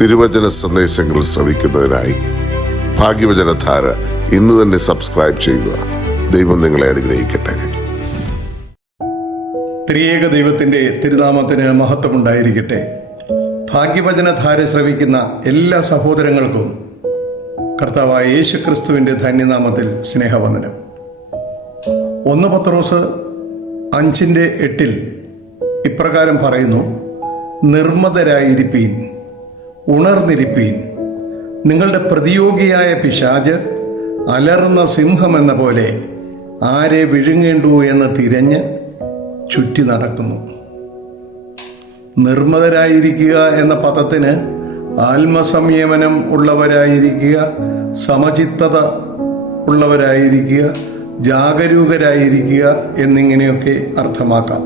തിരുവചന സന്ദേശങ്ങൾ ശ്രവിക്കുന്നതിനായി ഭാഗ്യവചനധാര ഇന്ന് തന്നെ സബ്സ്ക്രൈബ് ചെയ്യുക. ദൈവം നിങ്ങളെ അനുഗ്രഹിക്കട്ടെ. ത്രിയേക ദൈവത്തിൻ്റെ തിരുനാമത്തിന് മഹത്വമുണ്ടായിരിക്കട്ടെ. ഭാഗ്യവചനധാര ശ്രവിക്കുന്ന എല്ലാ സഹോദരങ്ങൾക്കും കർത്താവായ യേശുക്രിസ്തുവിൻ്റെ ധന്യനാമത്തിൽ സ്നേഹവന്ദനം. 1 പത്രോസ് 5:8 ഇപ്രകാരം പറയുന്നു: നിർമ്മതരായിരിപ്പീൻ, ഉണർന്നിരിപ്പീൻ. നിങ്ങളുടെ പ്രതിയോഗിയായ പിശാച് അലറുന്ന സിംഹമെന്ന പോലെ ആരെ വിഴുങ്ങേണ്ടു എന്ന് തിരഞ്ഞ് ചുറ്റി നടക്കുന്നു. നിർമ്മതരായിരിക്കുക എന്ന പദത്തിന് ആത്മസംയമനം ഉള്ളവരായിരിക്കുക, സമചിത്തത ഉള്ളവരായിരിക്കുക, ജാഗരൂകരായിരിക്കുക എന്നിങ്ങനെയൊക്കെ അർത്ഥമാക്കാം.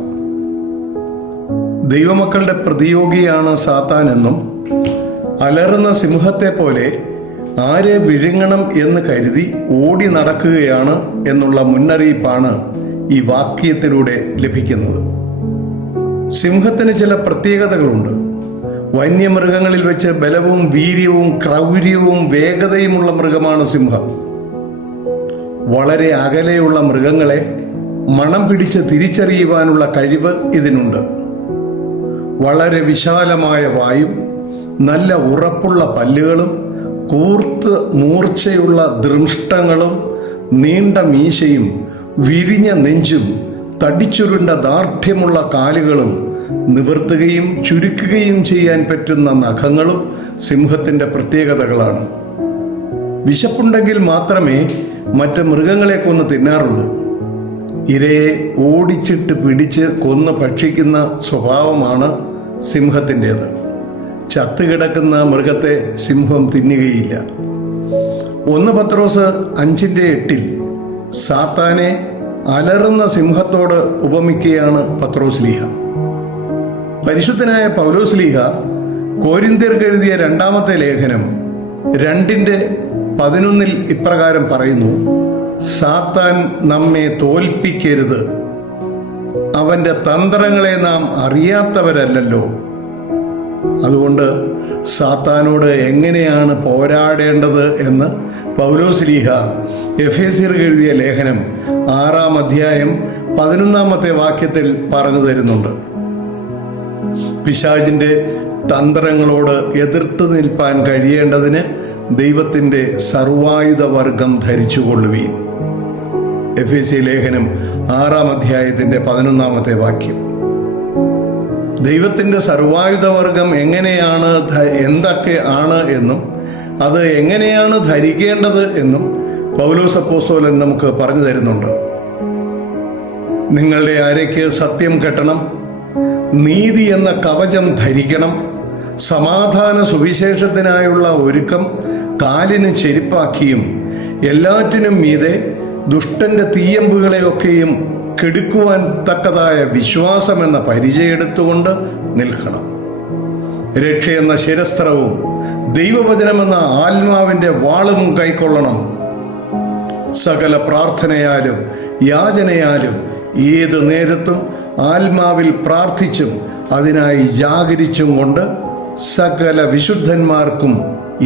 ദൈവമക്കളുടെ പ്രതിയോഗിയാണ് സാത്താൻ എന്നും അലറുന്ന സിംഹത്തെ പോലെ ആരെ വിഴുങ്ങണം എന്ന് കരുതി ഓടി നടക്കുകയാണ് എന്നുള്ള മുന്നറിയിപ്പാണ് ഈ വാക്യത്തിലൂടെ ലഭിക്കുന്നത്. സിംഹത്തിന് ചില പ്രത്യേകതകളുണ്ട്. വന്യമൃഗങ്ങളിൽ വെച്ച് ബലവും വീര്യവും ക്രൗര്യവും വേഗതയുമുള്ള മൃഗമാണ് സിംഹം. വളരെ അകലെയുള്ള മൃഗങ്ങളെ മണം പിടിച്ച് തിരിച്ചറിയുവാനുള്ള കഴിവ് ഇതിനുണ്ട്. വളരെ വിശാലമായ വായും നല്ല ഉറപ്പുള്ള പല്ലുകളും കൂർത്ത് മൂർച്ചയുള്ള ദൃഷ്ടങ്ങളും നീണ്ട മീശയും വിരിഞ്ഞ നെഞ്ചും തടിച്ചുരുണ്ട ദാർഢ്യമുള്ള കാലുകളും നിവർത്തുകയും ചുരുക്കുകയും ചെയ്യാൻ പറ്റുന്ന നഖങ്ങളും സിംഹത്തിൻ്റെ പ്രത്യേകതകളാണ്. വിശപ്പുണ്ടെങ്കിൽ മാത്രമേ മറ്റ് മൃഗങ്ങളെ കൊന്ന് തിന്നാറുള്ളൂ. ഇരയെ ഓടിച്ചിട്ട് പിടിച്ച് കൊന്ന് ഭക്ഷിക്കുന്ന സ്വഭാവമാണ് സിംഹത്തിൻ്റേത്. ചത്തുകിടക്കുന്ന മൃഗത്തെ സിംഹം തിന്നുകയില്ല. 1 പത്രോസ് 5:8 സാത്താനെ അലറുന്ന സിംഹത്തോട് ഉപമിക്കുകയാണ് പത്രോസ്ലീഹ. പരിശുദ്ധനായ പൗലോസ്ലീഹ കോരിന്ത്യർക്ക് എഴുതിയ 2-ാമത്തെ ലേഖനം 2:11 ഇപ്രകാരം പറയുന്നു: സാത്താൻ നമ്മെ തോൽപ്പിക്കരുത്, അവൻ്റെ തന്ത്രങ്ങളെ നാം അറിയാത്തവരല്ലല്ലോ. അതുകൊണ്ട് സാത്താനോട് എങ്ങനെയാണ് പോരാടേണ്ടത് എന്ന് പൗലോസ്ലീഹ എഫേസ്യർക്ക് എഴുതിയ ലേഖനം 6-ാം അധ്യായം 11-ാമത്തെ വാക്യത്തിൽ പറഞ്ഞു തരുന്നുണ്ട്. പിശാചിൻ്റെ തന്ത്രങ്ങളോട് എതിർത്ത് നിൽപ്പാൻ കഴിയേണ്ടതിന് ദൈവത്തിൻ്റെ സർവായുധവർഗം ധരിച്ചുകൊള്ളുവീൻ. എഫേസ്യ ലേഖനം 6-ാം അധ്യായത്തിൻ്റെ 11-ാമത്തെ വാക്യം. ദൈവത്തിൻ്റെ സർവായുധവർഗം എങ്ങനെയാണ്, എന്തൊക്കെ ആണ് എന്നും അത് എങ്ങനെയാണ് ധരിക്കേണ്ടത് എന്നും പൗലോസ് അപ്പോസ്തലൻ നമുക്ക് പറഞ്ഞു തരുന്നുണ്ട്. നിങ്ങളുടെ അരയ്ക്ക് സത്യം കെട്ടണം, നീതി എന്ന കവചം ധരിക്കണം, സമാധാന സുവിശേഷത്തിനായുള്ള ഒരുക്കം കാലിന് ചെരുപ്പാക്കിയും എല്ലാറ്റിനും മീതെ ദുഷ്ടന്റെ തീയമ്പുകളെയൊക്കെയും കെടുക്കുവാൻ തക്കതായ വിശ്വാസമെന്ന പരിചയെടുത്തുകൊണ്ട് നിൽക്കണം. രക്ഷയെന്ന ശിരസ്ത്രവും ദൈവവചനമെന്ന ആത്മാവിൻ്റെ വാളും കൈക്കൊള്ളണം. സകല പ്രാർത്ഥനയാലും യാചനയാലും ഏതു നേരത്തും ആത്മാവിൽ പ്രാർത്ഥിച്ചും അതിനായി ജാഗരിച്ചും കൊണ്ട് സകല വിശുദ്ധന്മാർക്കും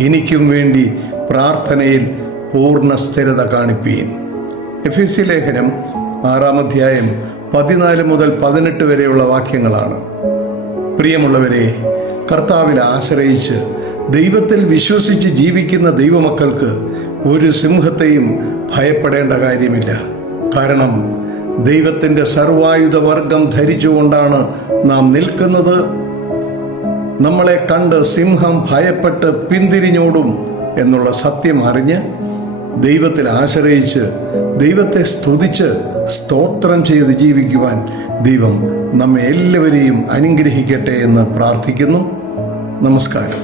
എനിക്കും വേണ്ടി പ്രാർത്ഥനയിൽ പൂർണ്ണ സ്ഥിരത കാണിപ്പീൻ. എഫേസ്യ ലേഖനം 6-ാം അധ്യായം 14 മുതൽ 18 വരെയുള്ള വാക്യങ്ങളാണ്. പ്രിയമുള്ളവരെ, കർത്താവിൽ ആശ്രയിച്ച് ദൈവത്തിൽ വിശ്വസിച്ച് ജീവിക്കുന്ന ദൈവമക്കൾക്ക് ഒരു സിംഹത്തെയും ഭയപ്പെടേണ്ട കാര്യമില്ല. കാരണം ദൈവത്തിൻ്റെ സർവായുധവർഗം ധരിച്ചുകൊണ്ടാണ് നാം നിൽക്കുന്നത്. നമ്മളെ കണ്ട് സിംഹം ഭയപ്പെട്ട് പിന്തിരിഞ്ഞോടും എന്നുള്ള സത്യം അറിഞ്ഞ് ദൈവത്തിൽ ആശ്രയിച്ച് ദൈവത്തെ സ്തുതിച്ച് സ്തോത്രം ചെയ്ത് ജീവിക്കുവാൻ ദൈവം നമ്മെ എല്ലാവരെയും അനുഗ്രഹിക്കട്ടെ എന്ന് പ്രാർത്ഥിക്കുന്നു. നമസ്കാരം.